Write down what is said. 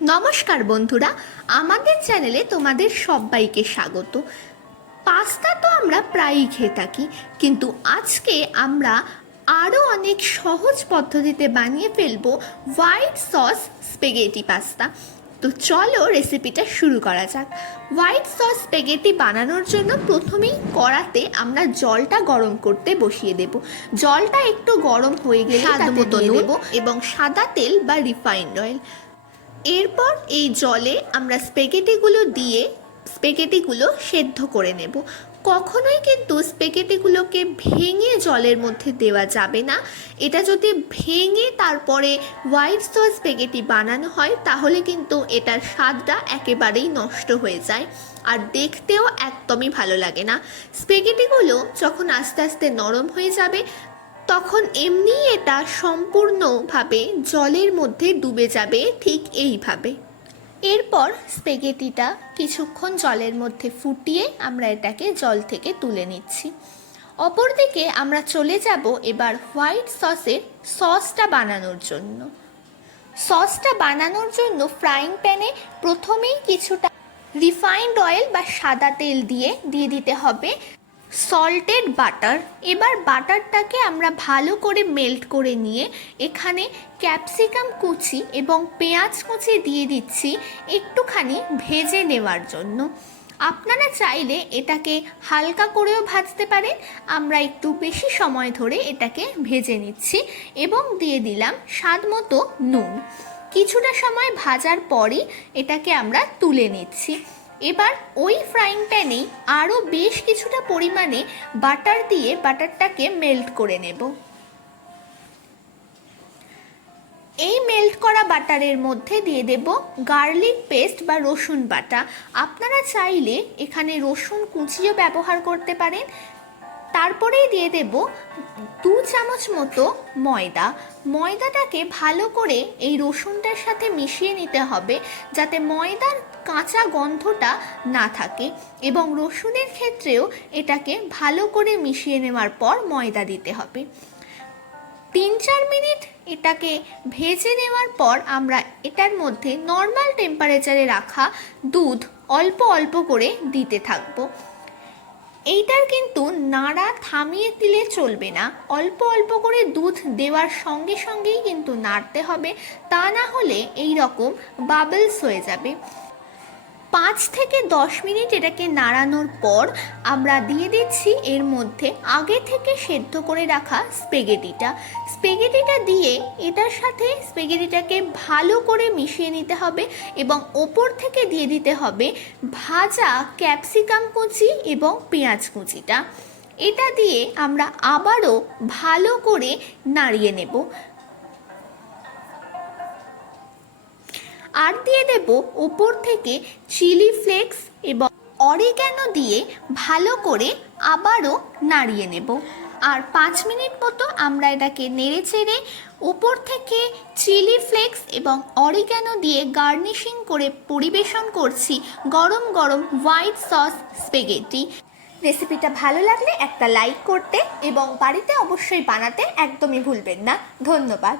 নমস্কার বন্ধুরা, আমাদের চ্যানেলে তোমাদের সবাইকে স্বাগত। পাস্তা তো আমরা প্রায়ই খেয়ে থাকি, কিন্তু আজকে আমরা আরও অনেক সহজ পদ্ধতিতে বানিয়ে ফেলবো হোয়াইট সস স্পেগেটি পাস্তা। তো চলো রেসিপিটা শুরু করা যাক। হোয়াইট সস স্পেগেটি বানানোর জন্য প্রথমেই কড়াতে আমরা জলটা গরম করতে বসিয়ে দেব। জলটা একটু গরম হয়ে গেলে স্বাদ মতো দিয়ে দেব এবং সাদা তেল বা রিফাইন্ড অয়েল। এরপর এই জলে আমরা স্পেগেটিগুলো সেদ্ধ করে নেব। কখনোই কিন্তু স্পেগেটিগুলোকে ভেঙে জলের মধ্যে দেওয়া যাবে না। এটা যদি ভেঙে তারপরে হোয়াইট সস স্পেগেটি বানানো হয় তাহলে কিন্তু এটার স্বাদটা একেবারেই নষ্ট হয়ে যায় আর দেখতেও একদমই ভালো লাগে না। স্পেগেটিগুলো যখন আস্তে আস্তে নরম হয়ে যাবে তখন এমনি এটা সম্পূর্ণভাবে জলের মধ্যে ডুবে যাবে, ঠিক এইভাবে। এরপর স্পেগেটিটা কিছুক্ষণ জলের মধ্যে ফুটিয়ে আমরা এটাকে জল থেকে তুলে নিচ্ছি। অপরদিকে আমরা চলে যাব এবার হোয়াইট সসটা বানানোর জন্য। সসটা বানানোর জন্য ফ্রাইং প্যানে প্রথমেই কিছুটা রিফাইন্ড অয়েল বা সাদা তেল দিয়ে দিতে হবে সল্টেড বাটার। এবার বাটারটাকে আমরা ভালো করে মেল্ট করে নিয়ে এখানে ক্যাপসিকাম কুচি এবং পেঁয়াজ কুচি দিয়ে দিচ্ছি একটুখানি ভেজে নেওয়ার জন্য। আপনারা চাইলে এটাকে হালকা করেও ভাজতে পারেন। আমরা একটু বেশি সময় ধরে এটাকে ভেজে নিচ্ছি এবং দিয়ে দিলাম স্বাদ মতো নুন। কিছুটা সময় ভাজার পরই এটাকে আমরা তুলে নিচ্ছি। এবার ওই ফ্রাইং প্যানেই আরও বেশ কিছুটা পরিমাণে বাটার দিয়ে বাটারটাকে মেল্ট করে নেব। এই মেল্ট করা বাটারের মধ্যে দিয়ে দেব গার্লিক পেস্ট বা রসুন বাটা। আপনারা চাইলে এখানে রসুন কুচিও ব্যবহার করতে পারেন। তারপরেই দিয়ে দেব 2 চামচ মতো ময়দাটাকে ভালো করে এই রসুনটার সাথে মিশিয়ে নিতে হবে যাতে ময়দার কাঁচা গন্ধটা না থাকে, এবং রসুনের ক্ষেত্রেও এটাকে ভালো করে মিশিয়ে নেওয়ার পর ময়দা দিতে হবে। 3-4 মিনিট এটাকে ভেজে নেওয়ার পর আমরা এটার মধ্যে নর্মাল টেম্পারেচারে রাখা দুধ অল্প অল্প করে দিতে থাকবো। এইটার কিন্তু নাড়া থামিয়ে দিলে চলবে না, অল্প অল্প করে দুধ দেওয়ার সঙ্গে সঙ্গেই কিন্তু নাড়তে হবে, তা না হলে এই রকম বাবলস হয়ে যাবে। 5 থেকে 10 মিনিট এটাকে নাড়ানোর পর আমরা দিয়ে দিচ্ছি এর মধ্যে আগে থেকে সেদ্ধ করে রাখা স্পেগেটিটা দিয়ে এটার সাথে স্পেগেটিটাকে ভালো করে মিশিয়ে নিতে হবে এবং ওপর থেকে দিয়ে দিতে হবে ভাজা ক্যাপসিকাম কুচি এবং পেঁয়াজ কুচিটা। এটা দিয়ে আমরা আবারও ভালো করে নাড়িয়ে নেব। আর দিয়ে দেব ওপর থেকে চিলি ফ্লেক্স এবং অরিগ্যানো দিয়ে ভালো করে আবারও নাড়িয়ে নেব। আর 5 মিনিট মতো আমরা এটাকে নেড়ে চেড়ে ওপর থেকে চিলি ফ্লেক্স এবং অরিগ্যানো দিয়ে গার্নিশিং করে পরিবেশন করছি গরম গরম হোয়াইট সস স্পেগেটি। রেসিপিটা ভালো লাগলে একটা লাইক করতে এবং বাড়িতে অবশ্যই বানাতে একদমই ভুলবেন না। ধন্যবাদ।